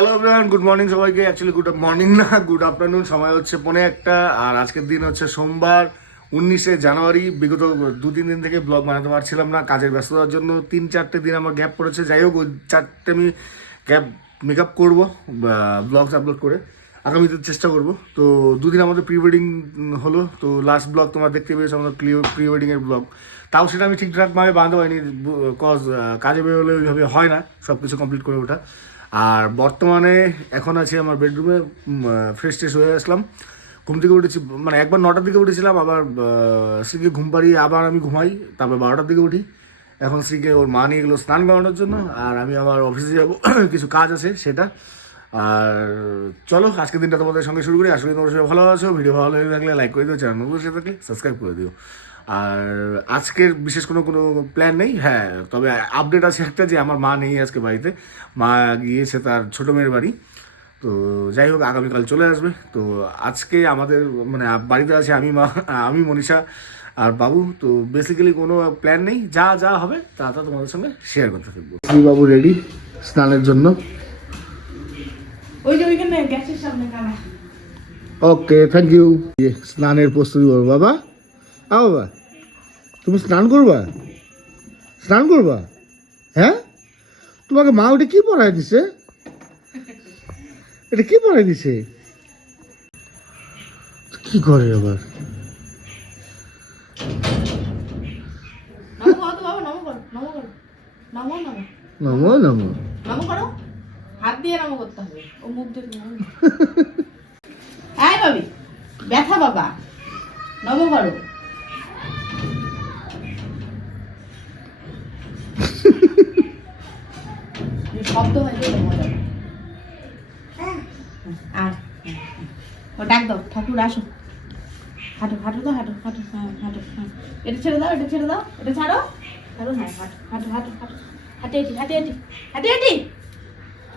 Hello everyone, good morning সবাইকে। Actually good morning না, good afternoon. সময় হচ্ছে 1:45 আর আজকের দিন হচ্ছে সোমবার 19শে জানুয়ারি। বিগত 2-3 দিন থেকে ব্লগ বানাতে পারছিলাম না কাজের ব্যস্ততার জন্য। 3-4টে দিন আমার গ্যাপ পড়েছে। যাই হোক, ওই 4টে আমি গ্যাপ মেকআপ করবো ব্লগস আপলোড করে, আগামীতে চেষ্টা করবো। তো 2 দিন আমাদের প্রি ওয়েডিং হলো, তো লাস্ট ব্লগ তোমার দেখতে পেয়েছো আমাদের প্রি ওয়েডিংয়ের ব্লগ। তাও সেটা আমি ঠিকঠাকভাবে বানাতে পারিনি, কজ কাজে বেরোলে ওইভাবে হয় না সব কিছু কমপ্লিট করে ওঠা। আর বর্তমানে এখন আছি আমার বেডরুমে, ফ্রেশ ট্রেশ হয়ে আসলাম। ঘুম থেকে উঠেছি, মানে একবার 9টার দিকে উঠেছিলাম, আবার শ্রীকে ঘুম পাড়িয়ে আবার আমি ঘুমাই, তারপর 12টার দিকে উঠি। এখন শ্রীকে ওর মা নিয়ে গেলো স্নান করানোর জন্য, আর আমি আমার অফিসে যাবো, কিছু কাজ আছে সেটা। আর চলো আজকের দিনটা তোমাদের সঙ্গে শুরু করি। আসলে তোমার সবাই ভালো আছো, ভিডিও ভালো লেগে থাকলে লাইক করে দিও, চ্যানেল নতুন এসে থাকলে সাবস্ক্রাইব করে দিও। আর আজকের বিশেষ কোনো প্ল্যান নেই, হ্যাঁ তবে আপডেট আছে একটা, যে আমার মা নেই আজকে বাড়িতে। মা গিয়েছে তার ছোটো মেয়ের বাড়ি। তো যাই হোক, আগামীকাল চলে আসবে। তো আজকে আমাদের মানে বাড়িতে আছে আমি মনীষা আর বাবু। তো বেসিক্যালি কোনো প্ল্যান নেই, যা যা হবে তা তোমাদের সঙ্গে শেয়ার করতে থাকবো। বাবু রেডি স্নানের জন্য। ওকে, থ্যাংক ইউ। স্নানের প্রস্তুতি করবো বাবা। বাবা, তুমি স্নান করবা? স্নান করবা? হ্যাঁ, তোমাকে মা ওটা কি পড়াই দিছে? এটা কি পড়াই দিছে? কি করে আবার? নমো নমো করো, হাত দিয়ে নমো করতে হবে। ও মুখ দিয়ে আয় বাবি, ব্যথা বাবা, নমো করো। শব্দ হয় আর ও ডাক দাও, ঠাকুর আসো, হাঁটো হাঁটো তো, হাঁটো হাঁটো, হ্যাঁ হাঁটো, হ্যাঁ এটা ছেড়ে দাও, এটা ছেড়ে দাও, এটা ছাড়ো, ছাড়ো, হ্যাঁ হাঁটো হাঁটো হাঁটো হাঁটো, হাঁটে হাঁটি হাঁটে হাঁটি হাঁটে হাঁটি।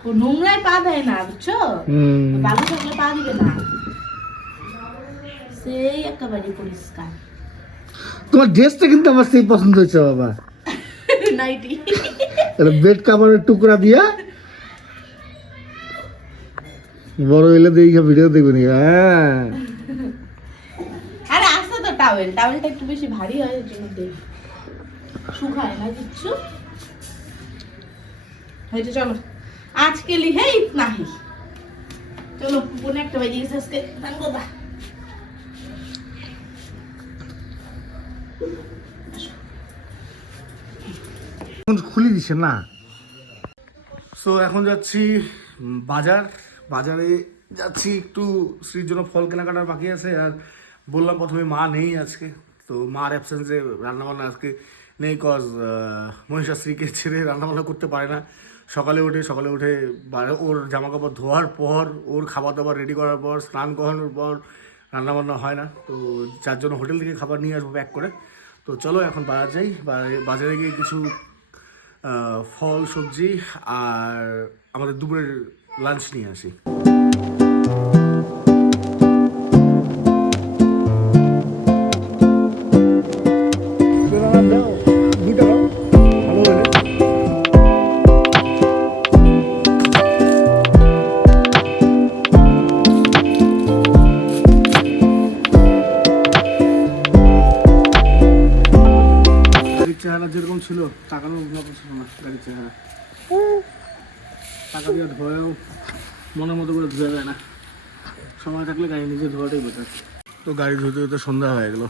ও নোংরায় পা দেয় না, বুঝছো? বালু থাকলে পা দিবে না, সেই একেবারে পরিষ্কার। তোমার ড্রেসটা কিন্তু আমার সেই পছন্দ হয়েছে বাবা। নাইটি বেড কাভারের টুকরা দিয়া বড় হইলে দেখি ভিডিও দেখবেনি। হ্যাঁ, আরে আসো তো, টাওয়েলটা একটু বেশি ভারী হয় এর জন্য দেই, শুকায় না কিচ্ছু। হয়েছে, চলো আজকে লিহে ইতনা হি। চলো, বোন একটা বাজে গেছে আজকে, গান করবা। খুলে দিছে না। সো এখন যাচ্ছি বাজারে যাচ্ছি, একটু শ্রীর জন্য ফল কেনাকাটার বাকি আছে। আর বললাম প্রথমে মা নেই আজকে, তো মার অ্যাবসেন্সে রান্নাবান্না আজকে নেই, কজ মনীষা শ্রীকে ছেড়ে রান্নাবান্না করতে পারে না। সকালে উঠে ওর জামা কাপড় ধোয়ার পর, ওর খাবার দাবার রেডি করার পর, স্নান করানোর পর রান্নাবান্না হয় না। তো যার জন্য হোটেল থেকে খাবার নিয়ে আসবো প্যাক করে। তো চলো এখন বাজারে গিয়ে কিছু ফল সবজি আর আমাদের দুপুরের লাঞ্চ নিয়ে আসি। চেহারা যেরকম ছিল, তাকানোর ব্লগ ছিল না গাড়ির চেহারা। টাকা দিয়ে ধোয়েও মনের মতো করে ধুয়ে যায় না, সময় থাকলে গাড়ি নিজে ধোয়াটাই বেটার। তো গাড়ি ধুতে ধুতে সন্ধ্যা হয়ে গেল।